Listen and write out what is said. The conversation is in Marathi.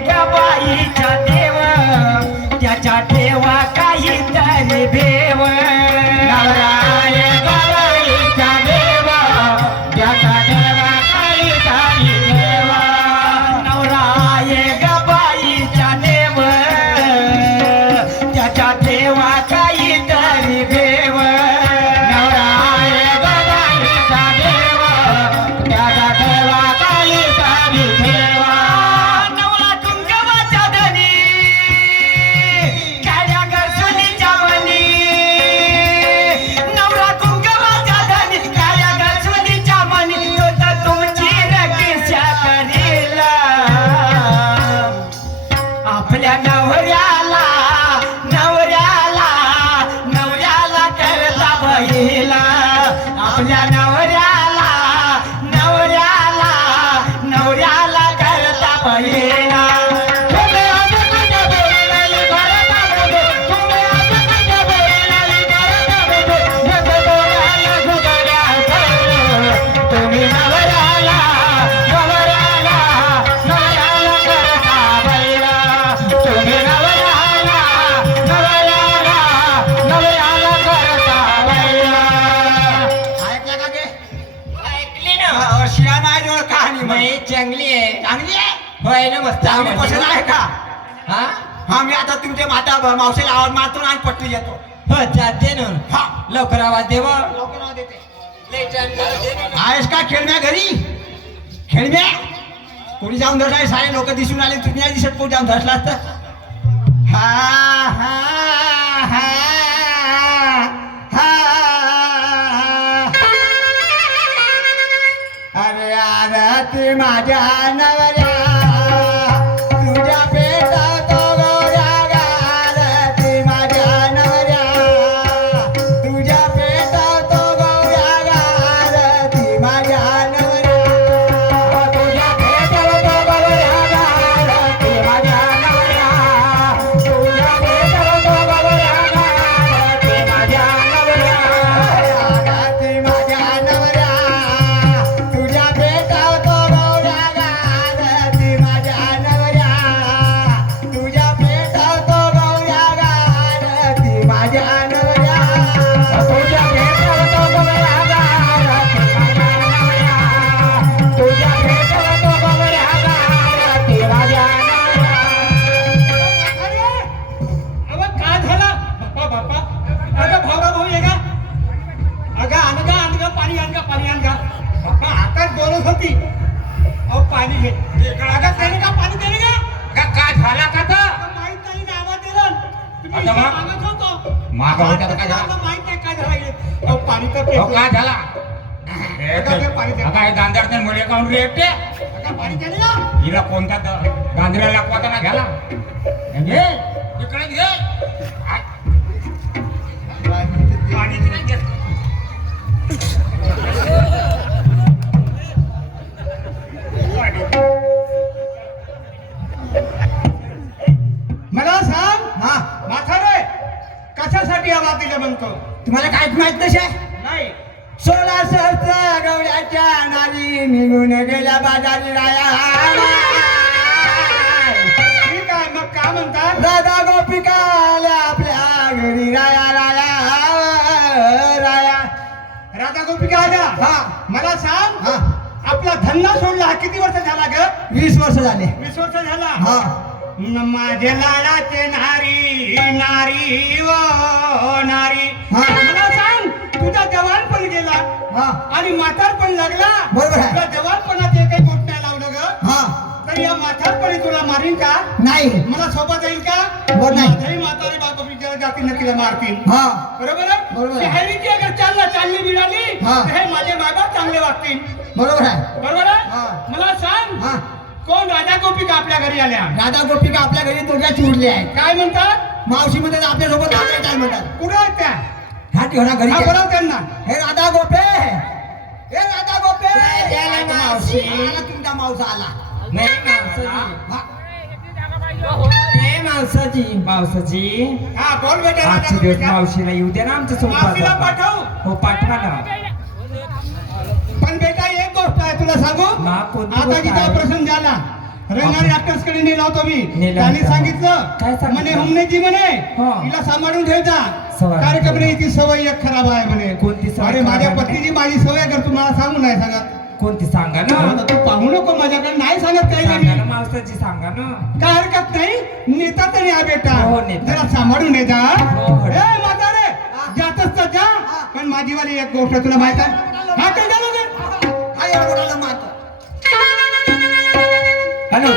ग बाईच्या देव त्याच्या देवा काहीतरी भेव नवरा आहे ग बाईच्या देव त्याचा देवा काहीतरी भेव नवरा आहे ग बाईच्या देव त्याच्या देवा काहीतरी भेव नवरा आहे ग बाईचा देव त्याचा देवा काहीतरी भेव नवरा कुंकवाचा धनी काळ्या गरसुनीच्या मनी नवरा कुंकवाचा धनी काळ्या गरसुनीच्या मनी तो तर तुमची रक्षा करेल आपल्या नवऱ्याला नवऱ्याला नवऱ्याला करता बहिला आपल्या नवऱ्याला नवऱ्याला नवऱ्याला करता बहिला तुम्ही असं कशा बोलायला करता बघू तुम्ही असं कशा बोलायला करता बघू जसं बोलायला सुधारा करू तुम्ही नवऱ्याला नवऱ्याला नवऱ्याला करता बहिला तुम्ही नवऱ्याला नवऱ्याला नवऱ्याला करता बहिला ऐकलं का गे ऐकली ना शिया नाही जोड कहाणी नाही चांगली आहे चांगली आहे होय ना मस्त चांगली पसंत आहे का हा हा मी आता तुमच्या मावशीला आवाज मारतो आणि पट्टी येतो हो जाते ना हा लवकर आवाज देव लवकर नाव देते लय चांगलं दे ना. आहेस का खेळण्या घरी खेळण्या कोणी जाऊन धरलाय सारे लोक दिसून आले तुम्ही नाही दिसत कोणी जाऊन धरला असतं हा हा हा हा अरे आरती माझ्या नवऱ्या तुझ्या पेटात गौऱ्या गारती माझ्या नवऱ्या तुझ्या पेटात गौऱ्या गारती माझ्या नवऱ्या तुझ्या पेटात गौऱ्या गारती माझ्या नवऱ्या तुझ्या पेटात गौऱ्या गारती माझ्या नवऱ्या गारती माझ्या नवऱ्या तुझ्या पेटात गौऱ्या गारती माझ्या नवऱ्या तुझ्या पेटात गौऱ्या गारती माझ्या नवऱ्या तुझ्या पेटात गौऱ्या गारती माझ्या नवऱ्या तुझ्या पेटात गौऱ्या गारती माझ्या नवऱ्या अगं काय झालं बाप्पा बाप्पा अगं भावरा भाऊ ये का अगं आण गा पाणी आण का बाप्पा आकाश बोलत होती अहो पाणी घे अगं त्याने का पाणी दिले का काय झाला का तर अगं माहित नाही ना आवाज दिला तुम्ही आता मग? मागत होतो मागं होतं तर काय झालं? आता माहित नाही काय झालं हे. अहो पाणी तर हो पेटलं. काय झाला काय दांदार मुले काऊन रे एकटे अगं पाणी दिले ना हिला कोणता गांधीला लाकवाता ना घ्याला घे इकडे घे आय. पाणीच नाही घेत मला सांग हा म्हातारे कशासाठी आवाज दिला म्हणतो तुम्हाला काहीच माहित नसे नाही 16 सहस्र गवळ्याच्या नारी निघून गेल्या बाजारी राया ठीक आहे मग काय म्हणतात राधा गोपिका आल्या आपल्या घरी राया राया राया राधा गोपिका आल्या हा मला सांग हा आपला धंदा सोडला हा किती वर्ष झाला ग 20 वर्ष झाले 20 वर्ष झाला हा माझे लाडाचे नारी नारी व नारी हा. मला सांग तुझा जवान पण गेला हा आणि म्हातार पण लागला बरोबर आहे. तुला जवानपणात एक काही गोष्ट नाही लावलं ग हा तर या म्हातारपणी तुला मारीन का नाही मला सोबत येईल का बरं नाही. माझ्याही म्हातारी बाबा बिचारा जाती नक्कीला मारतील हा बरोबर आहे बरोबर आहे. शहरीची अगर चालली मिळाली हा. तर हे माझे बाबा चांगले वागतील बरोबर आहे बरोबर हा. आहे मला सांग हा कोण राधा गोपिका आपल्या घरी आल्या राधा गोपिका आपल्या घरी दोघ्या चिडले आहेत काय म्हणतात मावशी मध्ये आपल्यासोबत आपल्या काय म्हणतात कुठं आहेत त्या हा ठेवणा घरी हा, काय? बोलाव त्यांना हे राधा गोपे हे राधा गोपे द्यायला मावशी. आला तुमचा मावसा आला नाही मावसाची हा. ए मावसाची मावसाची हा बोल बेटा राधा आजचे दिवस गोपिका. मावशीला येऊ दे ना आमच्या मावशीला सोबत पाठव हो पाठवा ना पण बेटा एक गोष्ट आहे तुला सांगू हा, कोणती आता गोष्ट तिचा आहे? प्रसंग झाला रंगारी डॉक्टर्स कडे नेला होतो मी नेला त्यांनी होता. सांगितलं काय सांगितलं? म्हणे हुमण्याची म्हणे हा. तिला सांभाळून ठेवता सवय. कारण का म्हणे हिची सवय एक खराब आहे म्हणे कोणती सवय अरे खराब माझ्या आहे म्हणे? पत्नीची माझी सवय कर तुम्हाला सांगू नाही सांगत कोणती सांगा ना आता तू पाहू नको माझ्याकडे नाही सांगत काही सांगा ना नाही मावसाची सांगा ना काय हरकत नाही नेता तरी हा बेटा हो, नेता. जरा सांभाळून ये जा हो, हो. ए म्हातारे जातच तर जा पण माझी वाली एक गोष्ट तुला माहित आहे हा काय झालं हा एवढं मोठा मारतो हॅलो